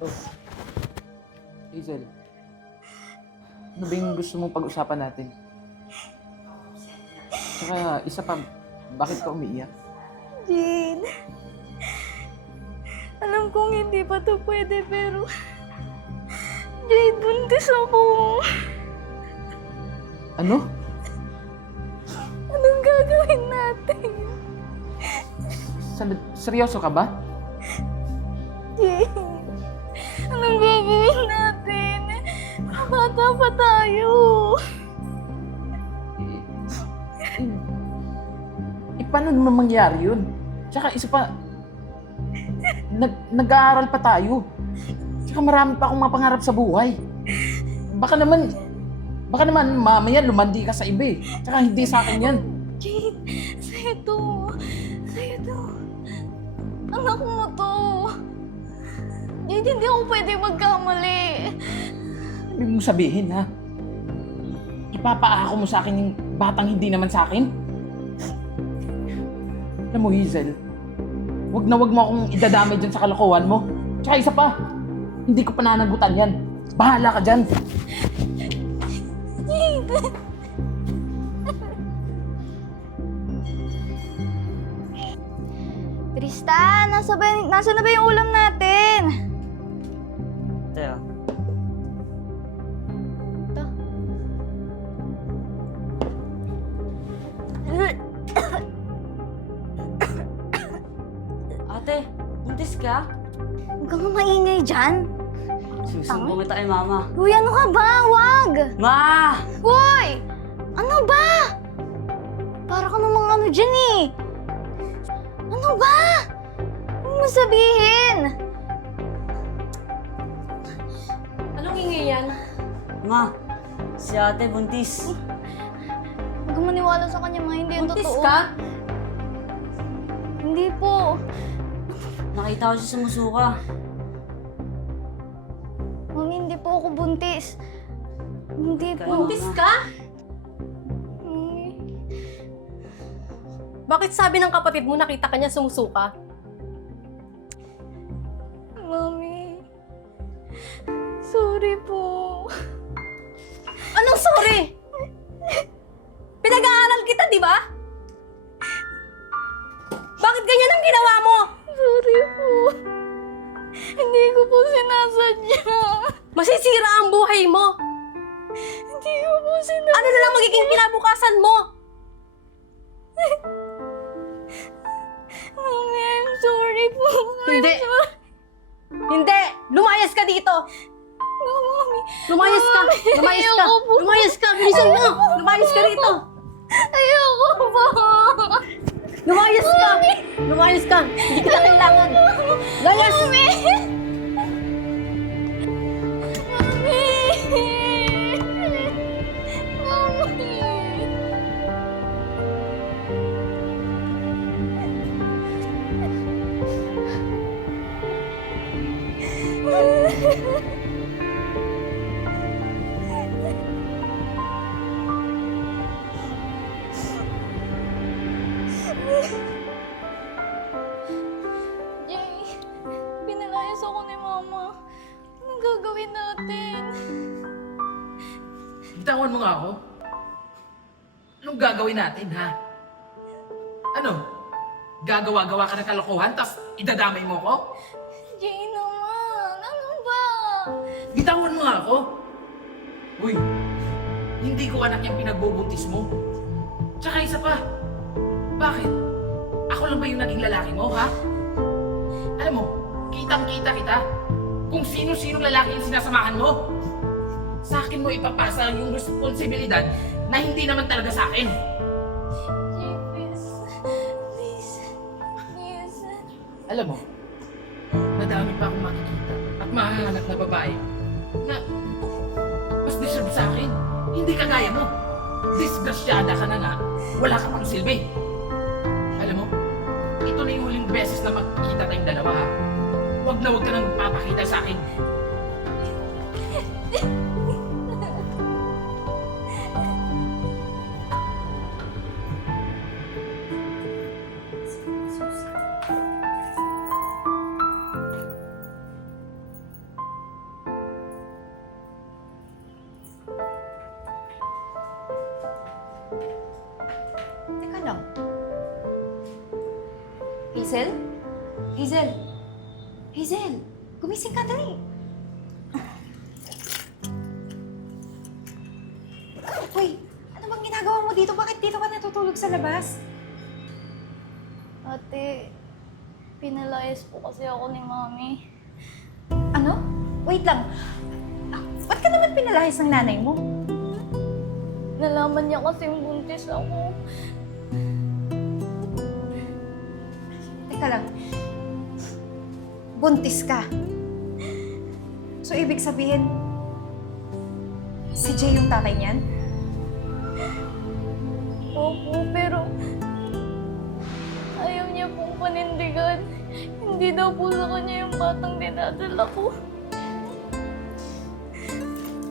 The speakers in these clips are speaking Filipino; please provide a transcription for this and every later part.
Oh. Hazel. Ano ba yung gusto mong pag-usapan natin? Tsaka, isa pa, bakit ka umiiyak? Jane. Alam kong hindi pa to pwede pero... Jane, buntis ako. Ano? Anong gagawin natin? Sal- seryoso ka ba? Bata pa tayo. Eh, paano naman mangyari yun? Tsaka isa pa, nag nag-aaral pa tayo. Tsaka marami pa akong mga pangarap sa buhay. Baka naman, baka naman mamaya lumandi ka sa iba eh. Tsaka hindi sa akin yan. Jane, sa'yo to. Sa'yo to. Anak mo to. Jane, hindi ako pwede magkamali. Ibig mo sabihin ha? Ipapaako mo sa akin yung batang hindi naman sa akin? Alam mo, Hazel, wag na wag mo akong idadamay dyan sa kalokohan mo. Tsaka isa pa, hindi ko pananagutan yan. Bahala ka dyan. Tristan, nasa, ba, nasa na ba yung ulam natin? Ka? Huwag kang maingay dyan. Susumbong kita kay mama. Uy, ano ka ba? Wag! Ma! Uy! Ano ba? Para ka namang ano dyan eh. Ano ba? Ano mo sabihin? Anong ingay yan? Ma, si ate buntis. Huwag kang maniwala sa kanya, mga hindi yan Buntis totoo. ka? Hindi po. Nakita ko siya sumusuka. Mami, hindi po ako buntis. Hindi po. Buntis ka? Mami. Bakit sabi ng kapatid mo nakita ka niya sumusuka? Mami. Sorry po. Anong sorry? Pinag-aaral kita, di ba? Masisira ang buhay mo. Hindi ko po sinasadya. Ano na lang magiging kinabukasan mo? Mami, I'm sorry po. I'm Hindi. sorry. Hindi! Lumayas ka dito! No, Mami. Lumayas ka! Mami, Lumayas ka! ayoko po. Lumayas ka! Bilisan mo! Lumayas ka rito! Ayoko po. Lumayas ka! Lumayas ka! Hindi kita kailangan! Mami. Mami. Jay, pinalayas ako ni Mama. Anong gagawin natin? Bitawan mo nga ako. Anong gagawin natin, ha? Ano? Gagawa-gawa ka ng kalokohan, tapos idadamay mo ko? Jay naman, ano ba? Bitawan mo nga ako. Uy, hindi ko anak yung pinagbubuntis mo. Tsaka isa pa, bakit? Ako lang ba yung naging lalaki mo, ha? Alam mo, kitang-kita kita kung sino-sino lalaki yung sinasamahan mo. Sa akin mo ipapasa yung responsibilidad na hindi naman talaga sa akin. Alam mo, madami pa akong makikita at mahahanap na babae na mas deserve sa akin. Hindi kagaya mo. Disgrasyada ka na nga. Wala ka pang silbi. Beses na magkikita tayong dalawa. Huwag na huwag ka nang papakita sa akin. Bang ginagawa mo dito? Bakit dito ka natutulog sa labas? Ate, pinalayas po kasi ako ni Mami. Ano? Wait lang. Ah, Ba't ka naman pinalayas ng nanay mo? Nalaman niya kasi buntis ako. Teka lang. Buntis ka. So, ibig sabihin, si Jay yung tatay niyan? Opo, pero ayaw niya pong panindigan. Hindi daw po sa kanya yung batang dinadala ko.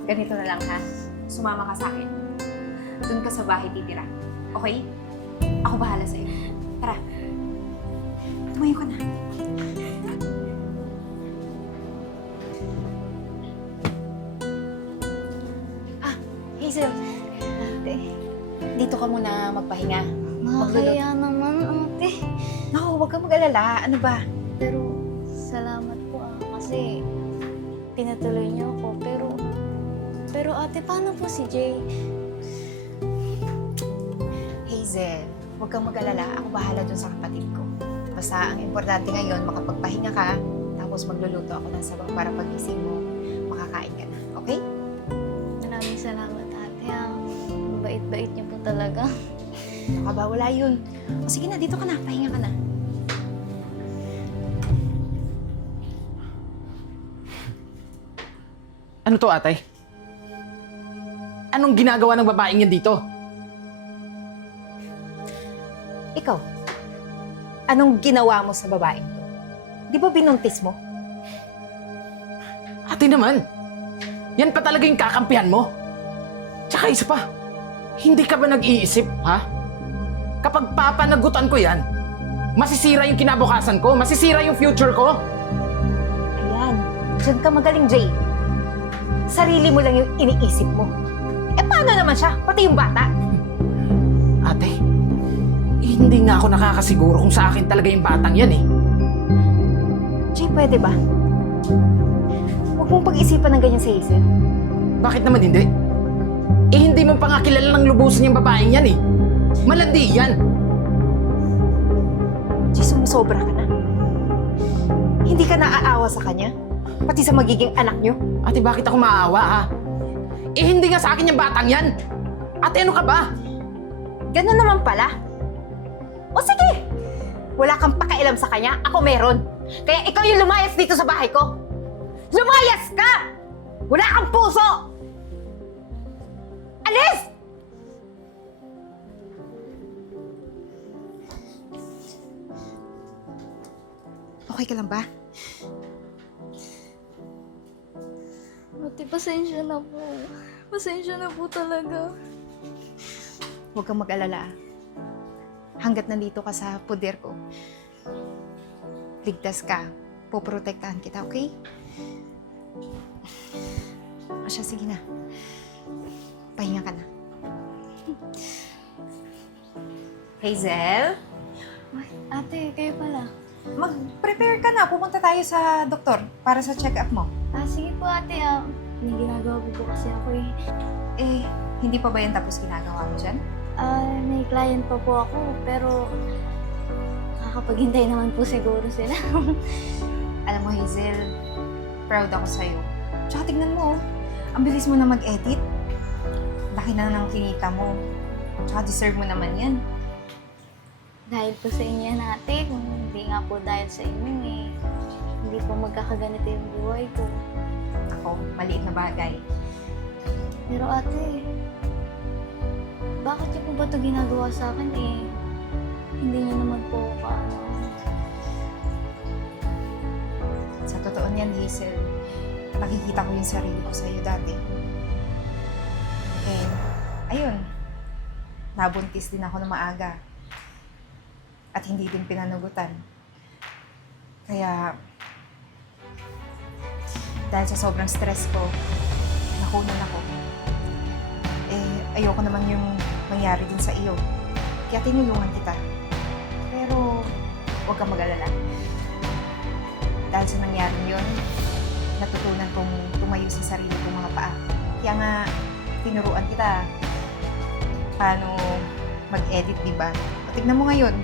Ganito na lang ha. Sumama ka sa akin. Doon ka sa bahay titira. Okay? Ako bahala sa'yo. Tara. Dito ka muna magpahinga. nakakaya naman, ate. Naku, huwag kang mag-alala. Ano ba? Pero salamat po ah, kasi pinatuloy niyo ako. Pero, pero ate, paano po si Jay? Hazel, huwag kang mag-alala. Ako bahala dun sa kapatid ko. Basta ang importante ngayon, makapagpahinga ka, tapos magluluto ako ng sabaw para pagising mo, makakain ka na. Talaga. Ano ka ba? Wala yun. O sige na, dito ka na. Pahinga ka na. Ano to, ate? Anong ginagawa ng babaeng yan dito? Ikaw, anong ginawa mo sa babaeng to? Di ba binuntis mo? Ate naman, yan pa talaga yung kakampihan mo. Tsaka isa pa, hindi ka ba nag-iisip, ha? Kapag papanagutan ko yan, masisira yung kinabukasan ko, masisira yung future ko. Ayan, dyan ka magaling, Jay. Sarili mo lang yung iniisip mo. Eh, paano naman siya? Pati yung bata. Ate, hindi nga ako nakakasiguro kung sa akin talaga yung batang yan eh. Jay, pwede ba? Huwag mong pag-isipan ng ganyan sa Hazel. Bakit naman hindi? Eh hindi mo pa nga kilala ng lubusan yung babaeng yan eh. Malandi yan. Jay, sumusobra ka na. Hindi ka naaawa sa kanya? Pati sa magiging anak niyo? Ate, bakit ako maawa ha? Eh hindi nga sa akin yung batang yan. Ate, ano ka ba? Ganun naman pala. O sige, wala kang pakialam sa kanya, ako meron. Kaya ikaw yung lumayas dito sa bahay ko. Lumayas ka! Wala kang puso! Alis! Okay ka lang ba? Ate, pasensya na po. Pasensya na po talaga. Huwag kang mag-alala. Hanggat nandito ka sa poder ko, ligtas ka. Poprotektahan kita, okay? O siya, sige na. Pahinga ka na. Hazel, Ay, ate, kayo pala. mag-prepare ka na. Pupunta tayo sa doktor para sa check-up mo. Ah, sige po ate ah. May ginagawa po po kasi ako eh. Eh, hindi pa ba yan tapos ginagawa mo dyan? Ah, may client pa po ako, pero nakakapaghintay naman po siguro sila. Alam mo, Hazel, proud ako sa'yo. Tsaka tignan mo, oh. ang bilis mo na mag-edit. Laki na ng kinita mo. Tsaka deserve mo naman yan. dahil po sa inyo yan ate, kung hindi nga po dahil sa inyo eh, hindi po magkakaganito yung buhay ko. Ako, maliit na bagay. Pero ate, bakit niyo po ba ito ginagawa sa akin eh? Hindi niyo naman po paano. Sa totoo niyan, Hazel, nakikita ko yung sarili ko sa'yo dati. Ayun, nabuntis din ako ng maaga. At hindi din pinanugutan. Kaya, dahil sa sobrang stress ko, nakunan ako. Eh, ayoko naman yung mangyari din sa iyo. Kaya tinulungan kita. Pero, huwag kang mag-alala. Dahil sa nangyari yun, natutunan kong tumayo sa sarili kong mga paa. Kaya nga, tinuruan kita paano mag-edit, di ba? O, tignan mo ngayon.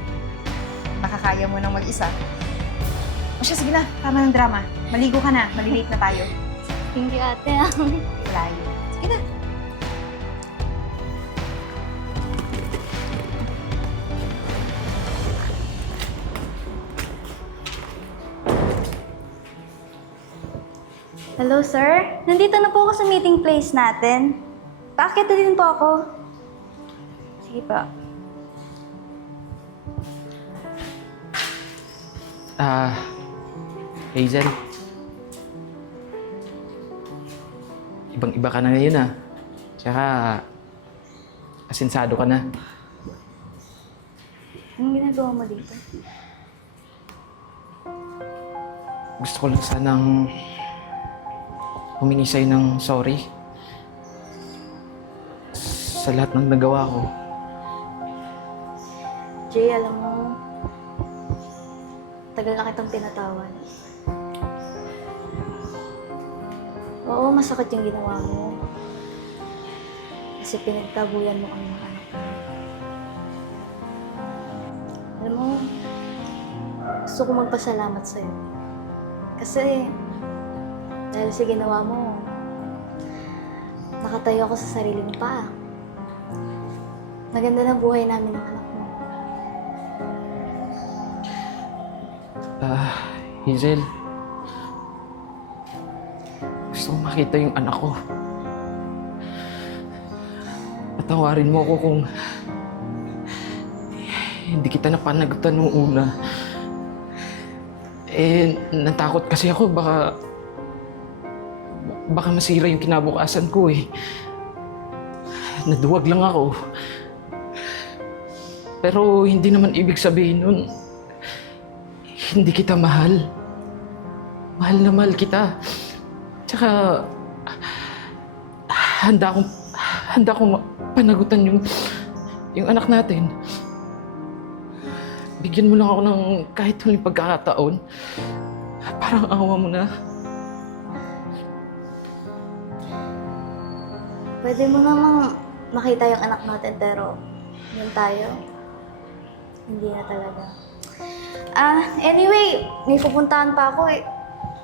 Makakaya mo nang mag-isa. O siya, sige na. Tama ng drama. Maligo ka na. Malilate na tayo. Thank you, ate. Wala yun. Sige na. Hello, sir. Nandito na po ako sa meeting place natin. Bakit na din po ako? Po. Ah, Hazel. Ibang-iba ka na ngayon ah. Tsaka, asensado ka na. Anong ginagawa mo dito? Gusto ko lang sanang humingi sa'yo ng sorry. Sa lahat ng nagawa ko. Jay, alam mo, tagal na kitang pinatawan. Oo, masakit yung ginawa mo. Kasi pinagtabuyan mo kami ng anak mo. Alam mo, gusto ko magpasalamat sa'yo. Kasi, dahil sa ginawa mo, nakatayo ako sa sariling paa. Maganda na buhay namin ng anak Ah, Hazel. Gusto ko makita yung anak ko. Patawarin mo ako kung hindi kita napanagutan noong una. Eh, natakot kasi ako baka baka masira yung kinabukasan ko eh. Naduwag lang ako. Pero hindi naman ibig sabihin nun, hindi kita mahal. Mahal na mahal kita. Tsaka, handa akong, handa akong panagutan yung, yung anak natin. Bigyan mo lang ako ng kahit huling pagkakataon. Parang awa mo na. Pwede mo namang makita yung anak natin pero yung tayo, hindi na talaga. Ah, anyway, may pupuntahan pa ako eh.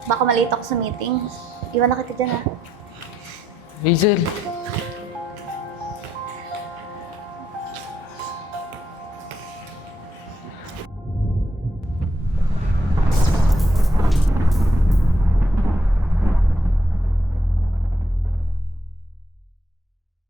Baka maliit ako sa meeting. Iwan na kita dyan ha. Hazel,